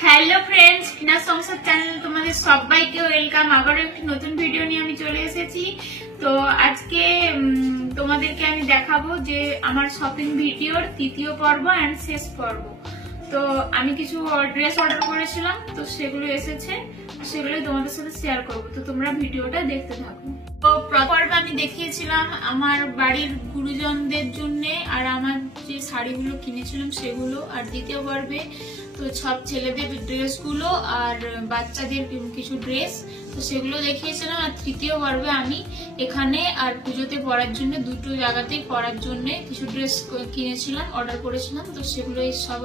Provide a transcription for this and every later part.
Hello friends, Tina সংসার channel তোমাদের সবাইকে ওয়েলকাম। আবারও একটি নতুন ভিডিও নিয়ে আমি চলে এসেছি। তো আজকে তোমাদেরকে আমি দেখাবো যে আমার শপিং ভিডিওর তৃতীয় পর্ব এন্ড শেষ পর্ব। তো আমি কিছু ড্রেস অর্ডার করেছিলাম, তো সেগুলো এসেছে, সেগুলো তোমাদের সাথে শেয়ার করবো। তো তোমরা ভিডিওটা দেখতে থাকো। তো পর্বে আমি দেখিয়েছিলাম আমার বাড়ির গুরুজনদের জন্য আর আমার যে শাড়িগুলো কিনেছিলাম সেগুলো, আর দ্বিতীয় পর্বে তো সব ছেলেদের ড্রেসগুলো আর বাচ্চাদের কিছু ড্রেস, তো সেগুলো দেখিয়েছিলাম। আর তৃতীয় পর্বে আমি এখানে আর পুজোতে পরার জন্য দুটো জায়গাতেই পরার জন্য কিছু ড্রেস কিনেছিলাম, অর্ডার করেছিলাম। তো সেগুলো সব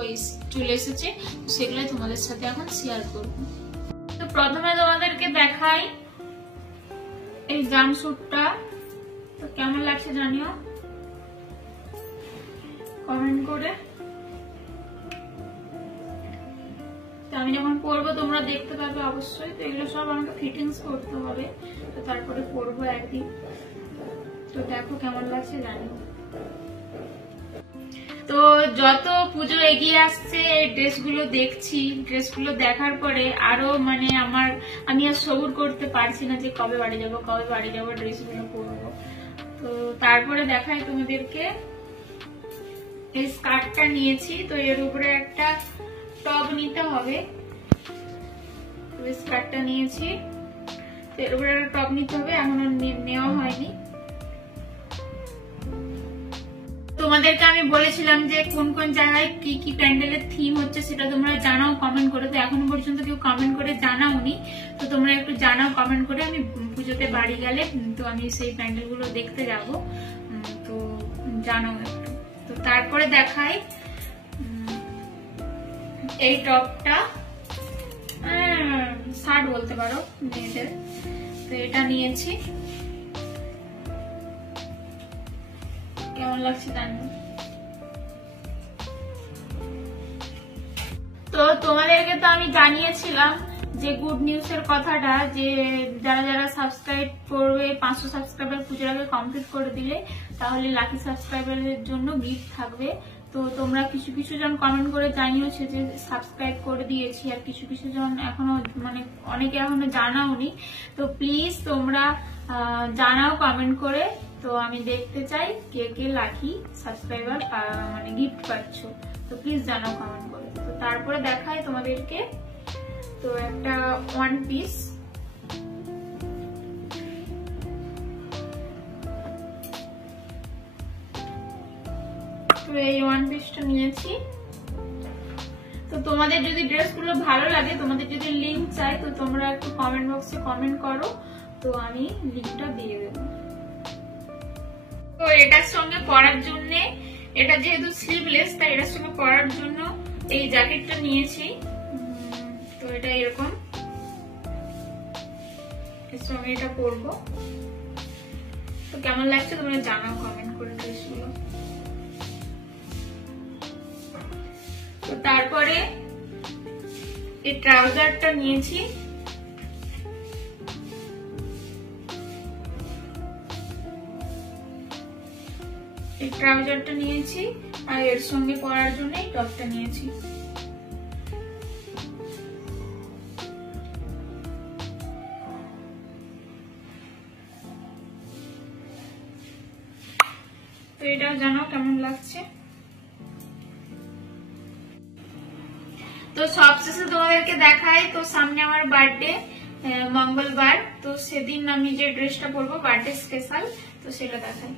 চলে এসেছে, সেগুলো তোমাদের সাথে এখন শেয়ার করব। তো প্রথমে তোমাদেরকে দেখাই এই জামস্যুটটা। তো কেমন লাগছে জানিও কমেন্ট করে। আমি যখন পরবো তোমরা দেখতে পাবে অবশ্যই। তো এগুলো সব আমাকে ফিটিংস করতে হবে, তো তারপরে পরবো একদিন। তো দেখো কেমন লাগছে জানি। তো যত পুজো এগিয়ে আসছে ড্রেসগুলো দেখছি, ড্রেসগুলো দেখার পরে আরো আমি আর সবুর করতে পারছি না যে কবে বাড়ি যাবো ড্রেসগুলো পরবো। তো তারপরে দেখাই তোমাদেরকে এই স্কার্টটা নিয়েছি। তো এর উপরে একটা টপ নিতে হবে। স্কার্টটা নিয়েছি, তো এর উপরে একটা টপ নিতে হবে, এখনো নেওয়া হয়নি। তোমাদেরকে আমি বলেছিলাম যে কোন কোন জায়গায় কি কি প্যান্ডেলের থিম হচ্ছে সেটা তোমরা জানাও কমেন্ট করে। তো এখনো পর্যন্ত কেউ কমেন্ট করে জানাওনি, তো তোমরা একটু জানাও কমেন্ট করে। আমি পুজোতে বাড়ি গেলে তো আমি সেই প্যান্ডেলগুলো দেখতে যাব, তো জানাও একটু। তো তারপরে দেখাই এই টপটা, শার্ট বলতে পারো মেয়েদের। তো এটা নিয়েছি, কেমন লাগছে জানি। তো তোমাদেরকে তো আমি জানিয়েছিলাম যে গুড নিউজ এর কথাটা, যে যারা যারা সাবস্ক্রাইব করবে 500 সাবস্ক্রাইবার পুজোর আগে কমপ্লিট করে দিলে তাহলে লাকি সাবস্ক্রাইবারের জন্য গিফট থাকবে। তো তোমরা কিছু কিছু জন কমেন্ট করে জানিয়েছে যে সাবস্ক্রাইব করে দিয়েছি, আর কিছু কিছু জন এখনো অনেকে এখনো জানাওনি। তো প্লিজ তোমরা জানাও কমেন্ট করে। তো আমি দেখতে চাই কে কে লাকি সাবস্ক্রাইবার গিফট পাচ্ছ। তো প্লিজ জানাও কমেন্ট করে। তো তারপরে দেখাই তোমাদেরকে তো একটা ওয়ান পিস। তো এই ওয়ান পিসটা নিয়েছি। তো তোমাদের যদি ড্রেসগুলো ভালো লাগে, তোমাদের যদি লিংক চাই, তো তোমরা একটু কমেন্ট বক্সে কমেন্ট করো, তো আমি লিংকটা দিয়ে দেবো। তো এটার সঙ্গে পরার জন্য, এটা যেহেতু স্লিভলেস তাই এটার সঙ্গে পরার জন্য এই জ্যাকেটটা নিয়েছি। তো এটা এরকম, এর সঙ্গে এটা পরবো। তো কেমন লাগছে তোমরা জানাও কমেন্ট করে ড্রেসগুলো। তো তারপরে এই ট্রাউজারটা নিয়েছি। এই ট্রাউজারটা নিয়েছি আর এর সঙ্গে পরার জন্য এই টপটা নিয়েছি। তো এটাও জানাও কেমন লাগছে। তো সবশেষে তোমাদেরকে দেখাই, তো সামনে আমার বার্থডে মঙ্গলবার। তো সেদিন আমি যে ড্রেসটা পরবো বার্থডে স্পেশাল, তো সেটা দেখাই।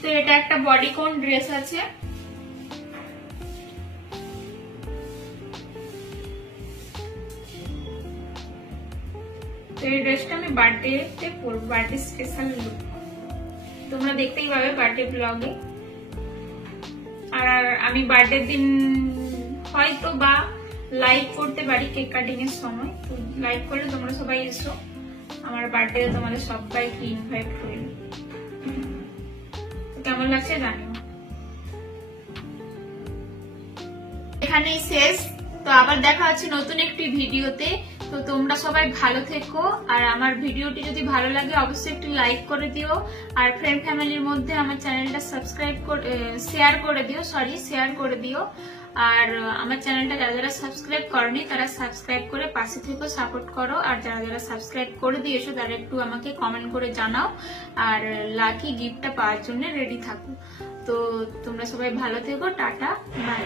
তো এটা একটা বডিকন ড্রেস আছে। তো এই ড্রেসটা আমি বার্থডেতে পরবো, বার্থডে স্পেশাল লুক। তোমরা দেখতেই পাবে বার্থডে ব্লগে। আর আমি বার্থডে দিন হয়তো বা লাইভ করতে পারি কেক কাটিং এর সময়। তো লাইভ করলে তোমরা সবাই এসো আমার বার্থডে, তোমাদের সবাইকে ইনভাইট করি। কেমন লাগছে জানিও। এখানেই শেষ। তো আবার দেখা হচ্ছে নতুন একটি ভিডিওতে। তো তোমরা সবাই ভালো থেকো, আর আমার ভিডিওটি যদি ভালো লাগে অবশ্যই একটু লাইক করে দিও, আর ফ্রেন্ড ফ্যামিলির মধ্যে আমার চ্যানেলটা শেয়ার করে দিও। আর আমার চ্যানেলটা যারা যারা সাবস্ক্রাইব করনি তারা সাবস্ক্রাইব করে পাশে থেকে সাপোর্ট করো, আর যারা যারা সাবস্ক্রাইব করে দিয়েছো তারা একটু আমাকে কমেন্ট করে জানাও, আর লাকি গিফটটা পাওয়ার জন্য রেডি থাকো। তো তোমরা সবাই ভালো থেকো, টাটা, বাই।